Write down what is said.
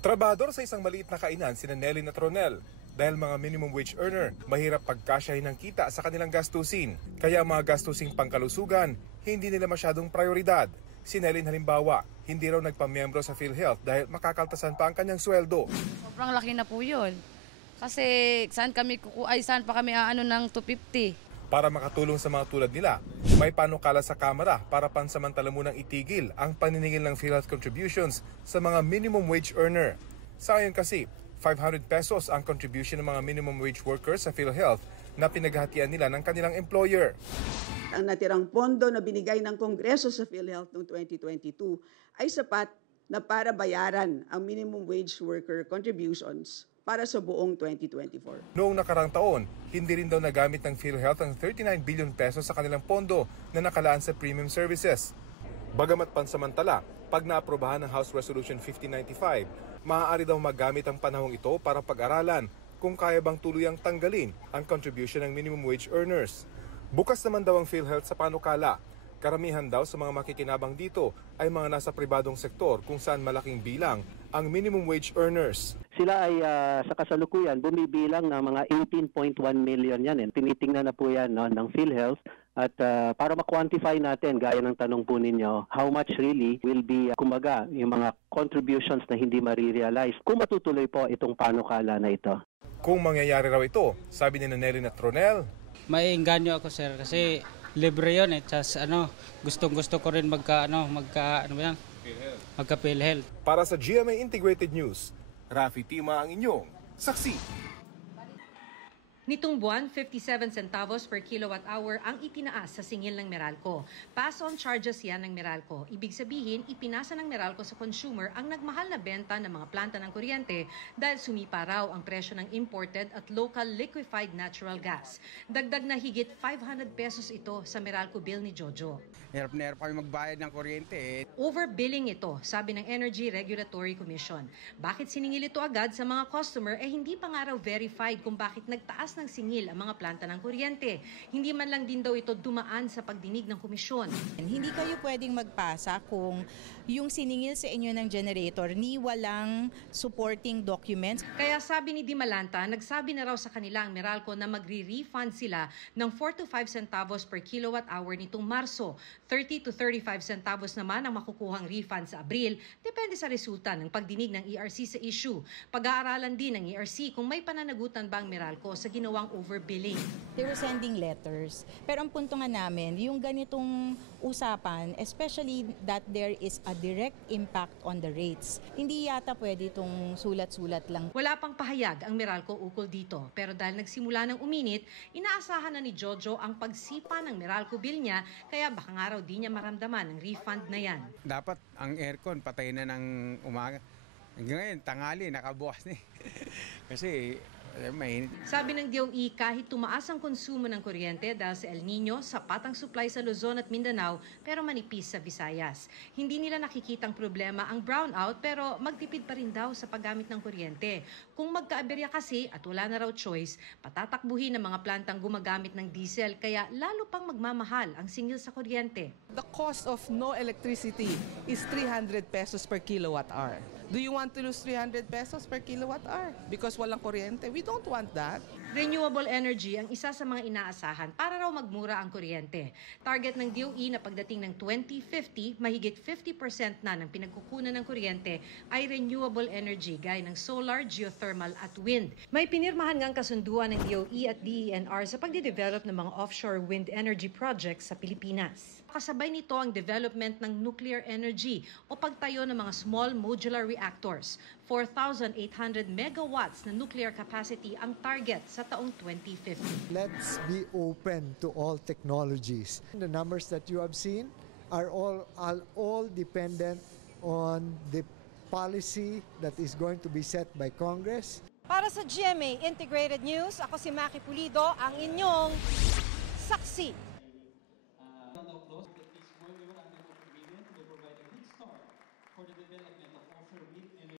Trabahador sa isang maliit na kainan sina Nelly at Ronel. Dahil mga minimum wage earner, mahirap pagkasyahin ng kita sa kanilang gastusin. Kaya mga gastusing pangkalusugan, hindi nila masyadong prioridad. Si Nelly halimbawa, hindi raw nagpamiyembro sa PhilHealth dahil makakaltasan pa ang kanyang sweldo. Sobrang laki na po yun. Kasi saan pa kami ng 250? Para makatulong sa mga tulad nila, may panukala sa Kamara para pansamantala munang itigil ang paniningil ng PhilHealth contributions sa mga minimum wage earner. Sa ngayon kasi, 500 pesos ang contribution ng mga minimum wage workers sa PhilHealth na pinaghatian nila ng kanilang employer. Ang natirang pondo na binigay ng Kongreso sa PhilHealth noong 2022 ay sapat na para bayaran ang minimum wage worker contributions para sa buong 2024. Noong nakarang taon, hindi rin daw nagamit ng PhilHealth ang 39 billion pesos sa kanilang pondo na nakalaan sa premium services. Bagamat pansamantala, pag naaprobahan ng House Resolution 1595, maaari daw magamit ang panahong ito para pag-aralan kung kaya bang tuluyang tanggalin ang contribution ng minimum wage earners. Bukas naman daw ang PhilHealth sa panukala. Karamihan daw sa mga makikinabang dito ay mga nasa pribadong sektor kung saan malaking bilang ang minimum wage earners. Sila ay sa kasalukuyan bumibilang ng mga 18.1 million yan. Tinitingnan na po yan ng PhilHealth at para ma-quantify natin, gaya ng tanong po ninyo, how much really will be yung mga contributions na hindi marirealize kung matutuloy po itong panukala na ito. Kung mangyayari raw ito, sabi ni Nelly at Ronel, maiengganyo ako sir kasi libre yun eh. Tas gustong-gusto ko rin magka-PhilHealth. Para sa GMA Integrated News, Rafi Tima ang inyong saksi. Nitong buwan, 57 centavos per kilowatt hour ang itinaas sa singil ng Meralco. Pass-on charges yan ng Meralco. Ibig sabihin, ipinasa ng Meralco sa consumer ang nagmahal na benta ng mga planta ng kuryente dahil sumipa raw ang presyo ng imported at local liquefied natural gas. Dagdag na higit 500 pesos ito sa Meralco bill ni Jojo. Hirap na hirap kami magbayad ng kuryente eh. Overbilling ito, sabi ng Energy Regulatory Commission. Bakit siningil ito agad sa mga customer hindi pa nga raw verified kung bakit nagtaas ng singil ang mga planta ng kuryente. Hindi man lang din daw ito dumaan sa pagdinig ng komisyon. Hindi kayo pwedeng magpasa kung yung siningil sa inyo ng generator ni walang supporting documents. Kaya sabi ni Dimalanta, nagsabi na raw sa kanila ang Meralco na magre-refund sila ng 4 to 5 centavos per kilowatt hour nitong Marso. 30 to 35 centavos naman ang makukuhang refund sa Abril, depende sa resulta ng pagdinig ng ERC sa issue. Pag-aaralan din ng ERC kung may pananagutan ba ang Meralco sa ginawang overbilling. They were sending letters. Pero ang punto nga namin, yung ganitong usapan, especially that there is a direct impact on the rates, hindi yata pwede itong sulat-sulat lang. Wala pang pahayag ang Meralco ukol dito. Pero dahil nagsimula ng uminit, inaasahan na ni Jojo ang pagsipa ng Meralco bill niya, kaya baka nga raw di niya maramdaman ang refund na yan. Dapat ang aircon patay na ng umaga. Ngayon, tanghali, nakabukas na kasi mainit. Sabi ng DOE, kahit tumaas ang konsumo ng kuryente dahil sa El Nino, sapat ang supply sa Luzon at Mindanao pero manipis sa Visayas. Hindi nila nakikitang problema ang brownout pero magtipid pa rin daw sa paggamit ng kuryente. Kung magkaaberya kasi at wala na raw choice, patatakbuhin ng mga plantang gumagamit ng diesel kaya lalo pang magmamahal ang singil sa kuryente. The cost of no electricity is 300 pesos per kilowatt hour. Do you want to lose 300 pesos per kilowatt hour because walang kuryente? We don't want that. Renewable energy ang isa sa mga inaasahan para raw magmura ang kuryente. Target ng DOE na pagdating ng 2050, mahigit 50% na ng pinagkukunan ng kuryente ay renewable energy gaya ng solar, geothermal at wind. May pinirmahan ngang kasunduan ng DOE at DENR sa pagde-develop ng mga offshore wind energy projects sa Pilipinas. Kasabay nito ang development ng nuclear energy o pagtayo ng mga small modular reactors. 4,800 megawatts na nuclear capacity ang target sa taong 2050. Let's be open to all technologies. The numbers that you have seen are all dependent on the policy that is going to be set by Congress. Para sa GMA Integrated News, ako si Maki Pulido, ang inyong saksi.